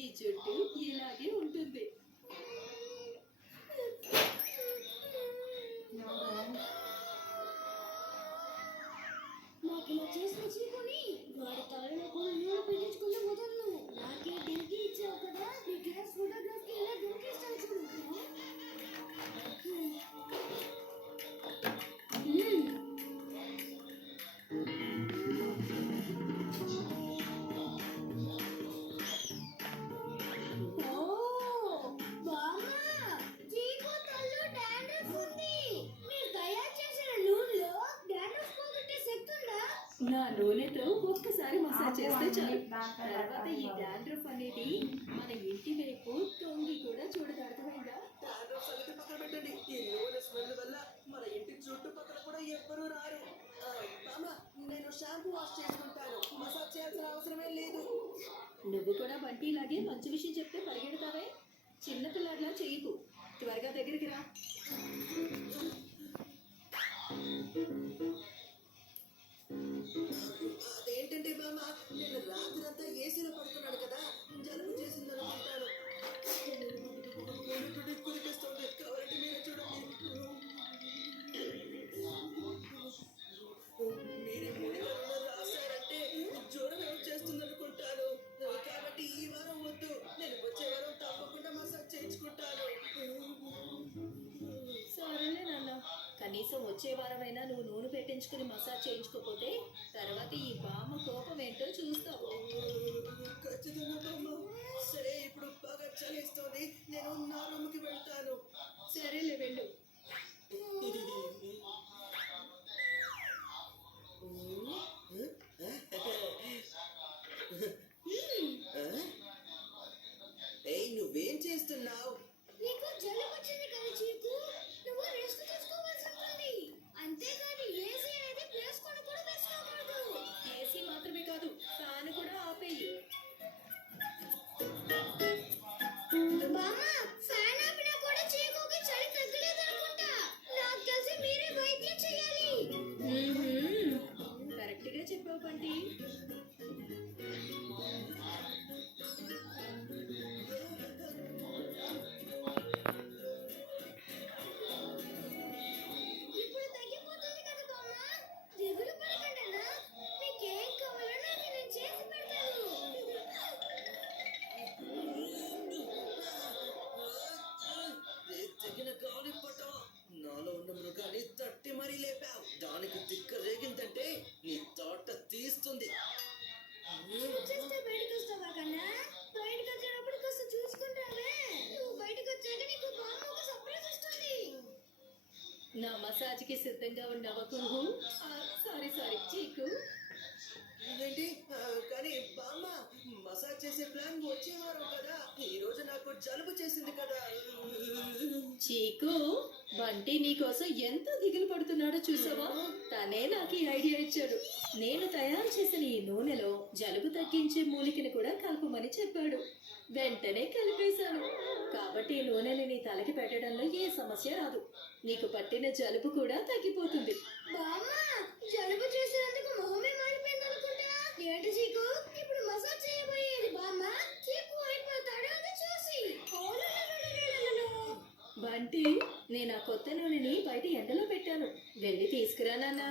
నీ జుట్టు ఇలాగే ఉంటుంది. నాకు ఇలా చేసిన చీకుని వాడి తలలో కూడా నూనె పెట్టించుకుంటే వదలను. నాకే డింకి ఇచ్చావు కదా, నీ గ్లాస్ ఫోటోగ్రాఫ్కి ఎలా దొరికిస్తాను చూడు. నా నూనెతో ఒక్కసారి మసాజ్ చేస్తే చాలు. తర్వాత ఈ డాండ్రఫ్ అనేది మన ఇంటి వైపు తొంగి కూడా చూడదు. అర్థమైందా? డాండ్రఫ్ సంగతి పక్కన పెట్టండి. ఈ నూనె స్మెల్ వల్ల మన ఇంటి చుట్టుపక్కల కూడా ఎవ్వరూ రారు. మామ, నేను షాంపూ వాష్ చేసుకుంటాను. మసాజ్ చేయాల్సిన అవసరమే లేదు. నువ్వు కూడా బంటిలాగే మంచి విషయం చెప్తే పరిగెడతావే. చిన్నపిల్లాడిలా చెయ్యకు. త్వరగా దగ్గరికి రా. అదేంటంటే మామ, నేను రాత్రంతా ఏసీలో పడుకున్నాను కదా, జలుబు చేసింది అనుకుంటాను. కురిపిస్తుంది. కావాలంటే మీరే చూడండి. మీరే ముడిలో రాశారంటే జ్వరం ఏం చేస్తుంది అనుకుంటాను. కాబట్టి ఈ వారం వద్దు, నేను వచ్చే వారం తప్పకుండా మసాజ్ చేయించుకుంటాను. సరేలే నాన్న, కనీసం వచ్చే వారమైనా నువ్వు నూనె పెట్టించుకుని మసాజ్ చేయించుకోకపోతే తర్వాత ఈ బామ్మ కోపం ఏంటో చూస్తావు. ఖచ్చితంగా బామ్మ. సరే, ఇప్పుడు బాగా చలిస్తుంది. నేను నా రూమ్కి వెళ్తాను. సరేలే వెళ్ళు. ఏయ్, నువ్వేం చేస్తున్నావు? నీకు జలుబు వచ్చింది కదా చీకు, నువ్వు రెస్ట్ తీసుకోవాల్సి ఉంటుంది. అంతేగాని ఏసీ అనేది వేసుకొని కూడా వేసుకోకూడదు. ఏసీ మాత్రమే కాదు, ఫ్యాన్ కూడా ఆపేయి. బామ్మ, ఫ్యాన్ ఆపినా కూడా చీకుకి చలి తగ్గలేదనుకుంటా. నాకు తెలిసి మీరే వైద్యం చేయాలి. కరెక్ట్గా చెప్పావు బంటి. ఇప్పుడు తగ్గిపోతుంది కదా బామ్మ, దిగులు పడకండినా. మీకేం కావాలో నాకు నేను చేసి పెడతాను. తగిన గాలిపటం. నాలో ఉన్న మృగాన్ని తట్టి మరీ లేపావు. దానికి తిక్క రేగిందంటే నీ తోట తీస్తుంది. చూస్తే బయటకు వస్తావా కన్నా? బయటకు వచ్చేటప్పుడు కాస్త చూసుకుంటావే. నువ్వు బయటకు వచ్చాక నీకు బామ్మ ఒక సర్ప్రైజ్ ఇస్తుంది. నా మసాజ్కి సిద్ధంగా ఉన్నావా కుహు? సారీ చీకు. ఏంటి? కానీ బామ్మ, మసాజ్ చేసే ప్లాన్ వచ్చే వారం కదా. ఈ రోజు నాకు జలుబు చేసింది కదా. చీకు, బంటి నీకోసం ఎంత దిగులు పడుతున్నాడో చూసావా? తనే నాకు ఈ ఐడియా ఇచ్చాడు. నేను తయారు చేసిన ఈ నూనెలో జలుబు తగ్గించే మూలికని కూడా కలపమని చెప్పాడు. వెంటనే కలిపేశాను. కాబట్టి ఈ నూనెని నీ తలకి పెట్టడంలో ఏ సమస్య రాదు. నీకు పట్టిన జలుబు కూడా తగ్గిపోతుంది. బామ్మ, జలుబు చేసినందుకు మొహమే మాడిపోయింది అనుకుంటా. ఏంటి చీకు, ఇప్పుడు మసాజ్ చేయబోయేది బామ్మ. చీకు అయిపోతాడు అది చూసి. బంటి, నేను ఆ కొత్త నూనెని బయట ఎండలో పెట్టాను. వెళ్ళి తీసుకురా నాన్న.